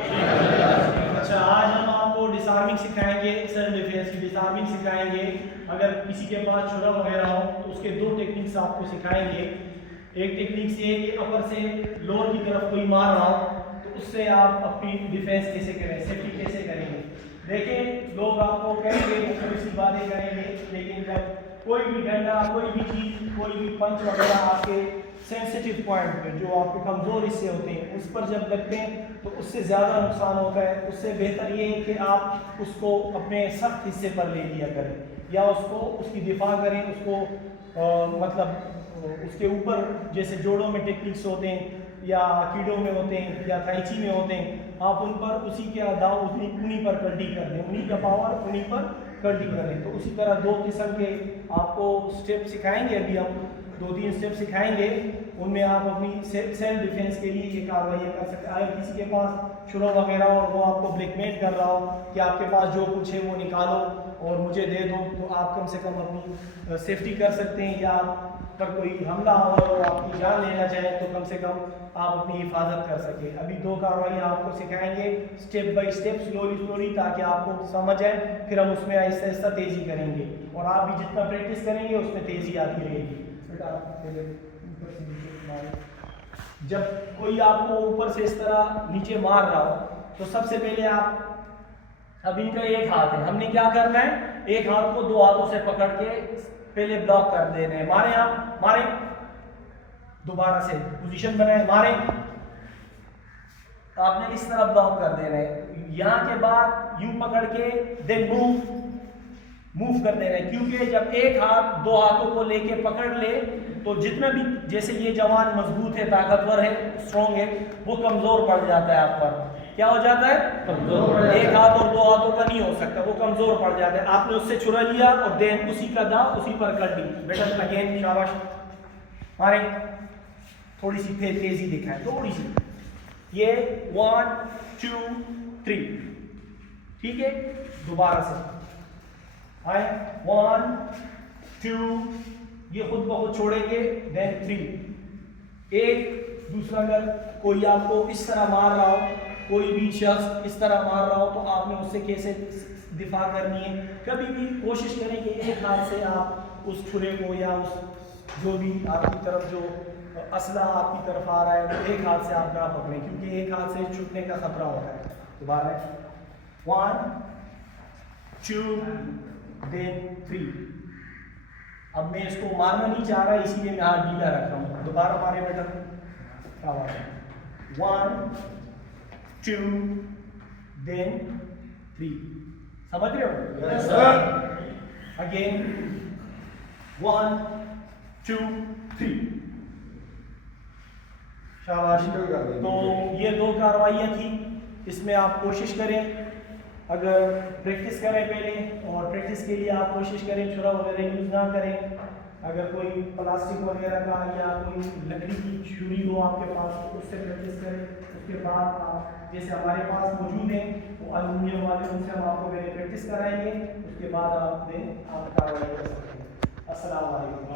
अच्छा, आज हम आपको डिसआर्मिंग सिखाएंगे, सेल्फ डिफेंस की डिसआर्मिंग सिखाएंगे। अगर किसी के पास छुरा वगैरह हो तो उसके दो टेक्निक्स आपको सिखाएंगे। एक टेक्निक ये है कि अपर से लोअर की तरफ कोई मार रहा हो तो उससे आप अपनी डिफेंस कैसे करें, सेफ्टी कैसे करेंगे। देखें, लोग आपको कहेंगे, थोड़ी सी बातें करेंगे, लेकिन जब कोई भी डंडा, कोई भी चीज़, कोई भी पंच वगैरह आपके सेंसिटिव पॉइंट पे, जो आपके कमज़ोर हिस्से होते हैं, उस पर जब लगते हैं तो उससे ज़्यादा नुकसान होता है। उससे बेहतर ये है कि आप उसको अपने सख्त हिस्से पर ले लिया करें, या उसको उसकी दिफा करें, उसको मतलब उसके ऊपर, जैसे जोड़ों में टेक्निक्स होते हैं या कीड़ों में होते हैं या कैंची में होते हैं, आप उन पर उसी के दाव उन्हीं पर कल्टी कर दें, उन्हीं का पावर उन्हीं पर कल्टी करें। तो उसी तरह दो किस्म के आपको स्टेप सिखाएंगे। अभी हम 2-3 स्टेप सिखाएंगे, उनमें आप अपनी सेल्फ डिफेंस के लिए ये कार्रवाई कर सकते हैं। अगर किसी के पास छुरा वगैरह और वो आपको ब्लैकमेल कर रहा हो कि आपके पास जो कुछ है वो निकालो और मुझे दे दो, तो आप कम से कम अपनी सेफ्टी कर सकते हैं। या आप पर कोई हमला हो और आपकी जान लेना चाहे तो कम से कम आप अपनी हिफाजत कर सकें। अभी 2 कार्रवाई आपको सिखाएंगे स्टेप बाय स्टेप, स्लोली, ताकि आपको समझ आए। फिर हम उसमें आहिस्ता आहिस्ता तेज़ी करेंगे और आप भी जितना प्रैक्टिस करेंगे उसमें तेज़ी आती रहेगी। जब कोई आपको ऊपर से इस तरह नीचे मार रहा हो तो सबसे पहले आप, अब इनका एक हाथ है, हमने क्या करना है, एक हाथ को 2 हाथों से पकड़ के पहले ब्लॉक कर देने हैं। मारे, आप मारे, दोबारा से पोजीशन बनाए, मारे, तो आपने इस तरह ब्लॉक कर देना है। यहाँ के बाद यूं पकड़ के देन मूव कर देना है, क्योंकि जब एक हाथ 2 हाथों को लेके पकड़ ले तो जितना भी, जैसे ये जवान मजबूत है, ताकतवर है, स्ट्रॉन्ग है, वो कमजोर पड़ जाता है। आप पर क्या हो जाता है, कमजोर। एक हाथ और 2 हाथों का नहीं हो सकता, वो कमजोर पड़ जाता है। आपने उससे छुरा लिया और देन उसी का दाव उसी पर कर दी। बेटा अगेन, शाबाश, मारे, थोड़ी सी फिर तेजी दिखाएं, थोड़ी सी, ये 1 2 3, ठीक है। दोबारा से आए, 1 2, ये खुद ब खुद छोड़ेंगे, देन 3। एक दूसरा, अगर कोई आपको इस तरह मार रहा हो, कोई भी शख्स इस तरह मार रहा हो, तो आपने उससे कैसे दिफा करनी है। कभी भी कोशिश करें कि एक हाथ से आप उस छुरे को या उस जो भी आपकी तरफ जो असला आपकी तरफ आ रहा है वो एक हाथ से आप ना पकड़ें, क्योंकि एक हाथ से छूटने का खतरा होता है। दोबारा 1 2 देन 3। अब मैं इसको मारना नहीं चाह रहा, इसीलिए मैं हाथ ढीला रख रहा हूँ। दोबारा मारे बेटा, 1 2 देन 3। समझ रहे हो? Yes sir. अगेन 1 2 3। शाबाश। तो ये 2 कार्रवाइयाँ थी, इसमें आप कोशिश करें, अगर प्रैक्टिस करें पहले, और प्रैक्टिस के लिए आप कोशिश करें छुरा वगैरह यूज़ ना करें। अगर कोई प्लास्टिक वगैरह का या कोई लकड़ी की छुरी हो आपके पास तो उससे प्रैक्टिस करें। उसके बाद आप, जैसे हमारे पास मौजूद हैं वो एल्युमिनियम वाले, उनसे हम आपको पहले प्रैक्टिस कराएंगे, उसके बाद आप कार्रवाई कर सकते हैं। अस्सलाम वालेकुम।